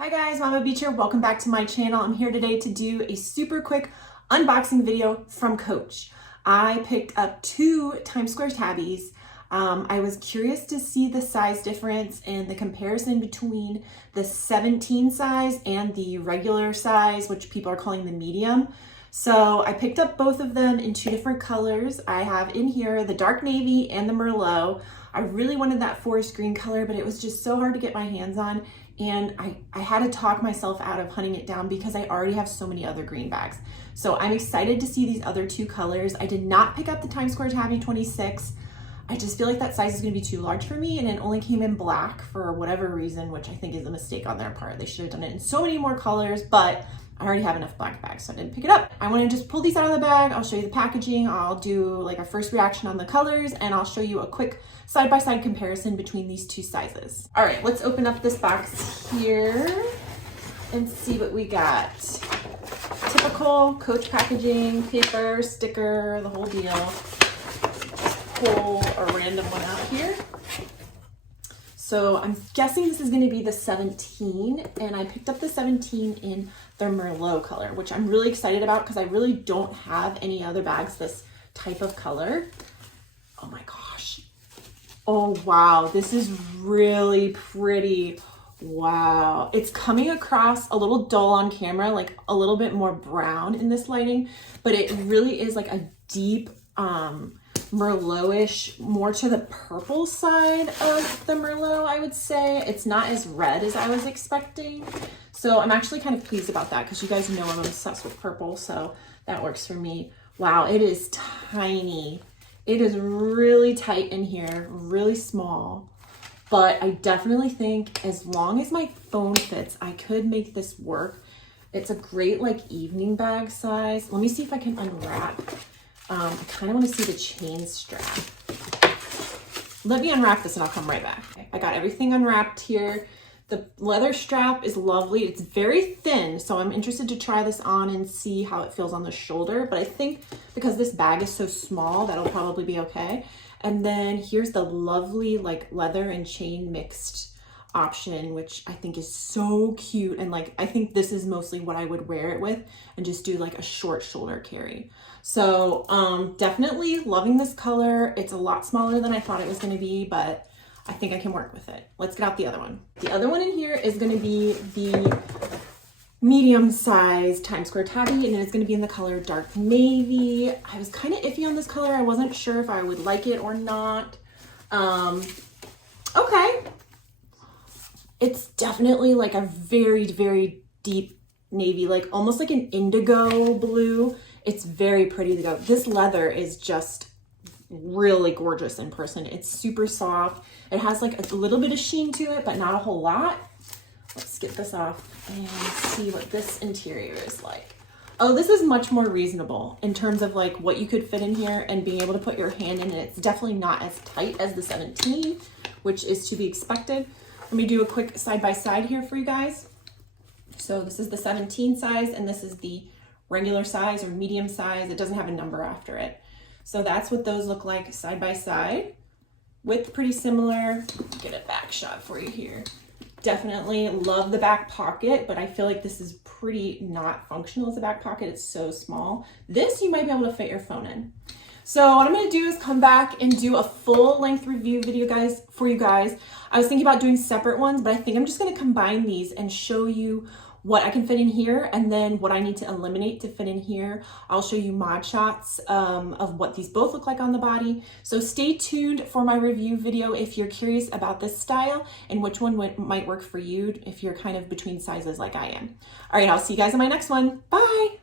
Hi guys, Mama Beach here. Welcome back to my channel. I'm here today to do a super quick unboxing video from Coach. I picked up 2 Times Square Tabbies. I was curious to see the size difference and the comparison between the 17 size and the regular size, which people are calling the medium. So I picked up both of them in 2 different colors. I have in here the dark navy and the Merlot. I really wanted that forest green color, but it was just so hard to get my hands on. And I had to talk myself out of hunting it down because I already have so many other green bags. So I'm excited to see these other 2 colors. I did not pick up the Times Square Tabby 26. I just feel like that size is gonna be too large for me, and it only came in black for whatever reason, which I think is a mistake on their part. They should have done it in so many more colors, but I already have enough black bags, so I didn't pick it up. I wanna just pull these out of the bag. I'll show you the packaging. I'll do like a first reaction on the colors, and I'll show you a quick side-by-side comparison between these 2 sizes. All right, let's open up this box here and see what we got. Typical Coach packaging, paper, sticker, the whole deal. Just pull a random one out here. So I'm guessing this is gonna be the 17, and I picked up the 17 in the Merlot color, which I'm really excited about because I really don't have any other bags this type of color. Oh my gosh. Oh wow, this is really pretty. Wow, it's coming across a little dull on camera, like a little bit more brown in this lighting, but it really is like a deep Merlot-ish, more to the purple side of the Merlot, I would say. It's not as red as I was expecting. So I'm actually kind of pleased about that because you guys know I'm obsessed with purple, so that works for me. Wow, it is tiny. It is really tight in here, really small. But I definitely think as long as my phone fits, I could make this work. It's a great like evening bag size. Let me see if I can unwrap. I kind of want to see the chain strap. Let me unwrap this and I'll come right back. I got everything unwrapped here. The leather strap is lovely. It's very thin, so I'm interested to try this on and see how it feels on the shoulder. But I think because this bag is so small, that'll probably be okay. And then here's the lovely like leather and chain mixed option, which I think is so cute. And like, I think this is mostly what I would wear it with and just do like a short shoulder carry. So definitely loving this color. It's a lot smaller than I thought it was going to be, but I think I can work with it. Let's get out the other one. The other one in here is going to be the medium size Times Square Tabby, and it's going to be in the color dark navy. I was kind of iffy on this color. I wasn't sure if I would like it or not. Okay. It's definitely like a very, very deep navy, like almost like an indigo blue. It's very pretty to go. This leather is just really gorgeous in person. It's super soft. It has like a little bit of sheen to it, but not a whole lot. Let's get this off and see what this interior is like. Oh, this is much more reasonable in terms of like what you could fit in here and being able to put your hand in it. It's definitely not as tight as the 17, which is to be expected. Let me do a quick side-by-side here for you guys. So this is the 17 size and this is the regular size or medium size. It doesn't have a number after it. So that's what those look like side by side. Width pretty similar. Get a back shot for you here. Definitely love the back pocket, but I feel like this is pretty not functional as a back pocket. It's so small. This you might be able to fit your phone in. So what I'm gonna do is come back and do a full length review video for you guys. I was thinking about doing separate ones, but I think I'm just gonna combine these and show you what I can fit in here and then what I need to eliminate to fit in here. I'll show you mod shots of what these both look like on the body. So stay tuned for my review video if you're curious about this style and which one might work for you if you're kind of between sizes like I am. All right, I'll see you guys in my next one. Bye.